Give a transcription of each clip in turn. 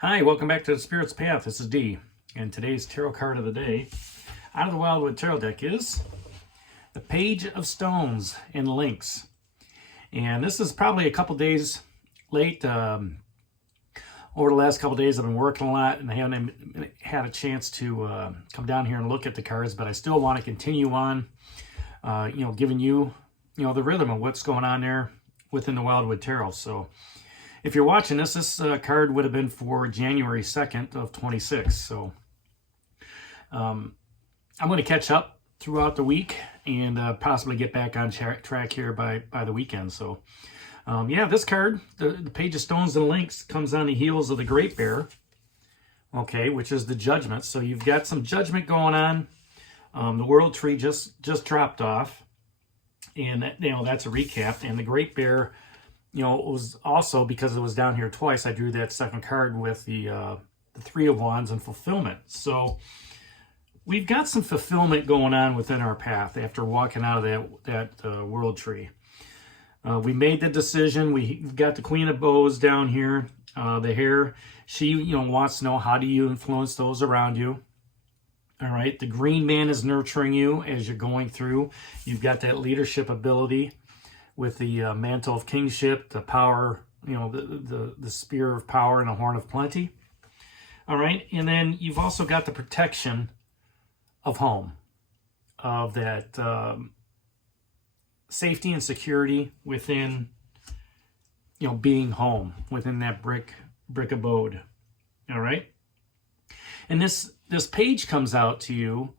Hi, welcome back to the Spirit's Path. This is D, and today's tarot card of the day out of the Wildwood Tarot deck is the Page of Stones in Lynx. And this is probably a couple days late. Over the last couple days, I've been working a lot, and I haven't had a chance to come down here and look at the cards, but I still want to continue on, giving you, the rhythm of what's going on there within the Wildwood Tarot. So if you're watching this card would have been for January 2nd of 26. So I'm going to catch up throughout the week and possibly get back on track here by the weekend. So this card, the Page of Stones and Lynx, comes on the heels of the Great Bear, okay, which is the Judgment. So you've got some judgment going on. The World Tree just dropped off, and that's a recap. And the Great Bear, it was also, because it was down here twice, I drew that second card with the Three of Wands and fulfillment. So we've got some fulfillment going on within our path after walking out of that World Tree. We made the decision. We've got the Queen of Bows down here, the Hare. She, wants to know, how do you influence those around you? All right. The Green Man is nurturing you as you're going through. You've got that leadership ability with the mantle of kingship, the power, the spear of power and a horn of plenty. All right. And then you've also got the protection of home, of that safety and security within, being home, within that brick abode. All right. And this page comes out to you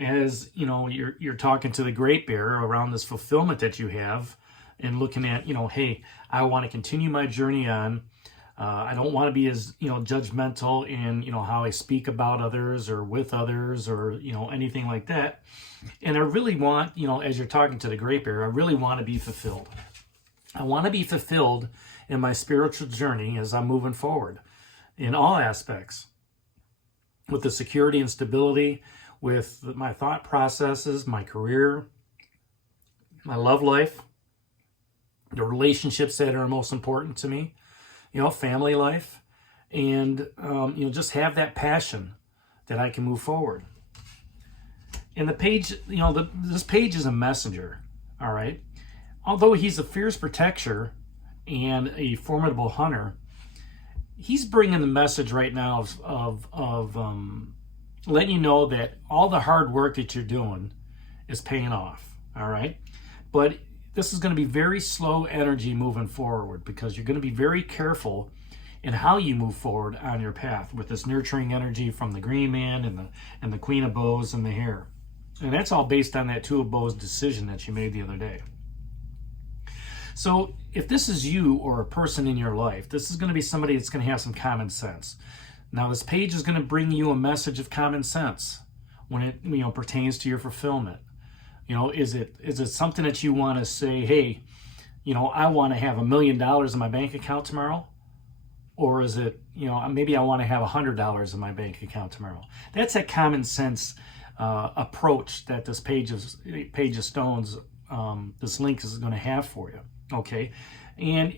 as, you're talking to the Great Bear around this fulfillment that you have, and looking at, hey, I want to continue my journey on. I don't want to be as, judgmental in, how I speak about others or with others or, anything like that. And I really want, as you're talking to the Great Bear, I really want to be fulfilled. I want to be fulfilled in my spiritual journey as I'm moving forward in all aspects, with the security and stability, with my thought processes, my career, my love life, the relationships that are most important to me, family life, and, just have that passion that I can move forward. And the page, this page is a messenger, all right? Although he's a fierce protector and a formidable hunter, he's bringing the message right now of letting you know that all the hard work that you're doing is paying off, all right? But this is going to be very slow energy moving forward, because you're going to be very careful in how you move forward on your path with this nurturing energy from the Green Man and the Queen of Bows and the Hare. And that's all based on that Two of Bows decision that you made the other day. So if this is you or a person in your life, this is going to be somebody that's going to have some common sense. Now, this page is going to bring you a message of common sense when it pertains to your fulfillment. Is it something that you want to say, hey, I want to have $1 million in my bank account tomorrow? Or is it, maybe I want to have $100 in my bank account tomorrow? That's a common sense approach that this Page of Stones, this Lynx, is going to have for you. Okay. And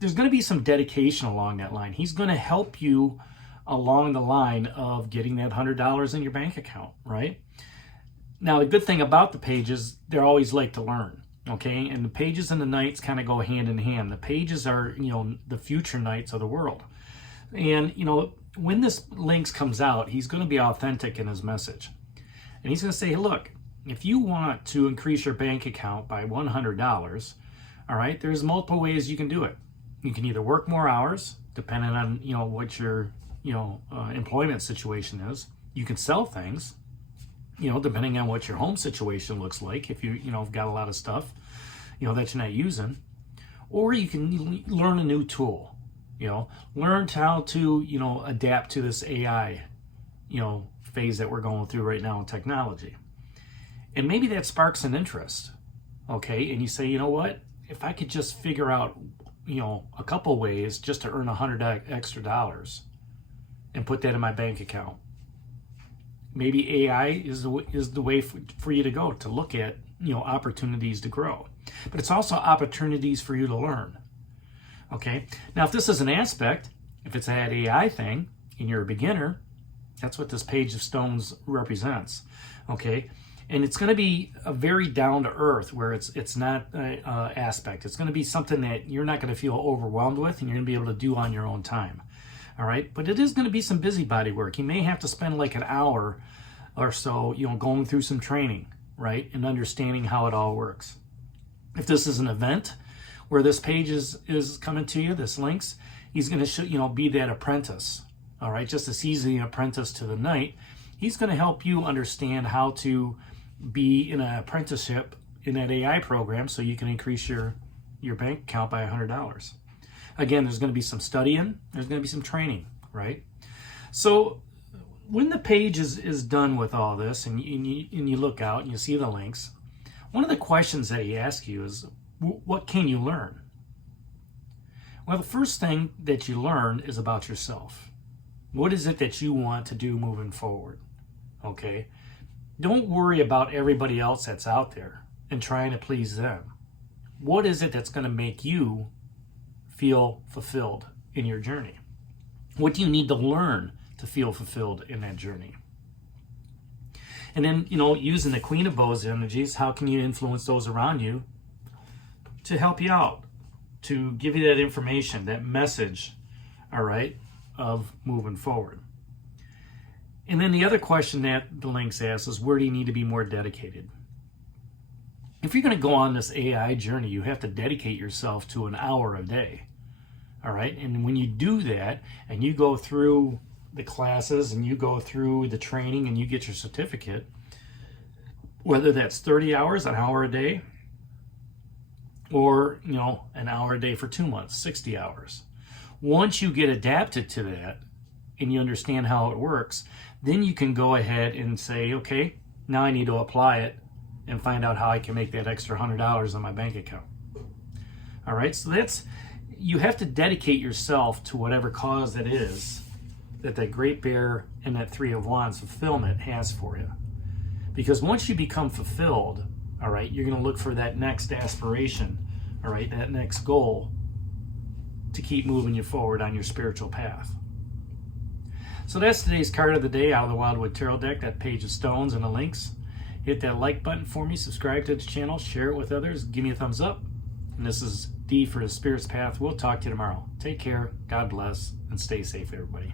there's going to be some dedication along that line. He's going to help you along the line of getting that $100 in your bank account, right? Now, the good thing about the pages, they always like to learn, okay? And the pages and the knights kind of go hand in hand. The pages are, the future knights of the world. And, when this Lynx comes out, he's going to be authentic in his message. And he's going to say, hey, look, if you want to increase your bank account by $100, all right, there's multiple ways you can do it. You can either work more hours, depending on, what your, employment situation is. You can sell things, depending on what your home situation looks like, if you've got a lot of stuff, that you're not using. Or you can learn a new tool, learn how to, adapt to this AI, phase that we're going through right now in technology. And maybe that sparks an interest, okay? And you say, you know what? If I could just figure out, a couple ways just to earn $100 extra and put that in my bank account. Maybe AI is the way for you to go, to look at, opportunities to grow. But it's also opportunities for you to learn. Okay. Now, if this is an aspect, If it's that AI thing and you're a beginner, that's what this Page of Stones represents, okay? And it's going to be a very down to earth, where it's not aspect. It's going to be something that you're not going to feel overwhelmed with, and you're going to be able to do on your own time. All right, but it is going to be some busybody work. You may have to spend like an hour or so, going through some training, right, and understanding how it all works. If this is an event where this page is coming to you, this Lynx, he's going to be that apprentice. All right, just as he's the apprentice to the knight, he's going to help you understand how to be in an apprenticeship in that AI program, so you can increase your bank account by $100. Again, there's going to be some studying, there's going to be some training, right? So when the page is done with all this, and you look out and you see the Lynx, one of the questions that he asks you is, what can you learn? Well, the first thing that you learn is about yourself. What is it that you want to do moving forward? Okay? Don't worry about everybody else that's out there and trying to please them. What is it that's going to make you feel fulfilled in your journey? What do you need to learn to feel fulfilled in that journey? And then, using the Queen of Bows energies, how can you influence those around you to help you out, to give you that information, that message, all right, of moving forward? And then the other question that the Lynx asks is, where do you need to be more dedicated? If you're going to go on this AI journey, you have to dedicate yourself to an hour a day. All right. And when you do that, and you go through the classes and you go through the training and you get your certificate, whether that's 30 hours, an hour a day, or, an hour a day for 2 months, 60 hours. Once you get adapted to that and you understand how it works, then you can go ahead and say, okay, now I need to apply it and find out how I can make that extra $100 on my bank account. All right, so you have to dedicate yourself to whatever cause it is that Great Bear and that Three of Wands fulfillment has for you. Because once you become fulfilled, all right, you're going to look for that next aspiration, all right, that next goal to keep moving you forward on your spiritual path. So that's today's card of the day out of the Wildwood Tarot deck, that Page of Stones and the Lynx. Hit that like button for me, subscribe to the channel, share it with others, give me a thumbs up. And this is D for the Spirit's Path. We'll talk to you tomorrow. Take care, God bless, and stay safe, everybody.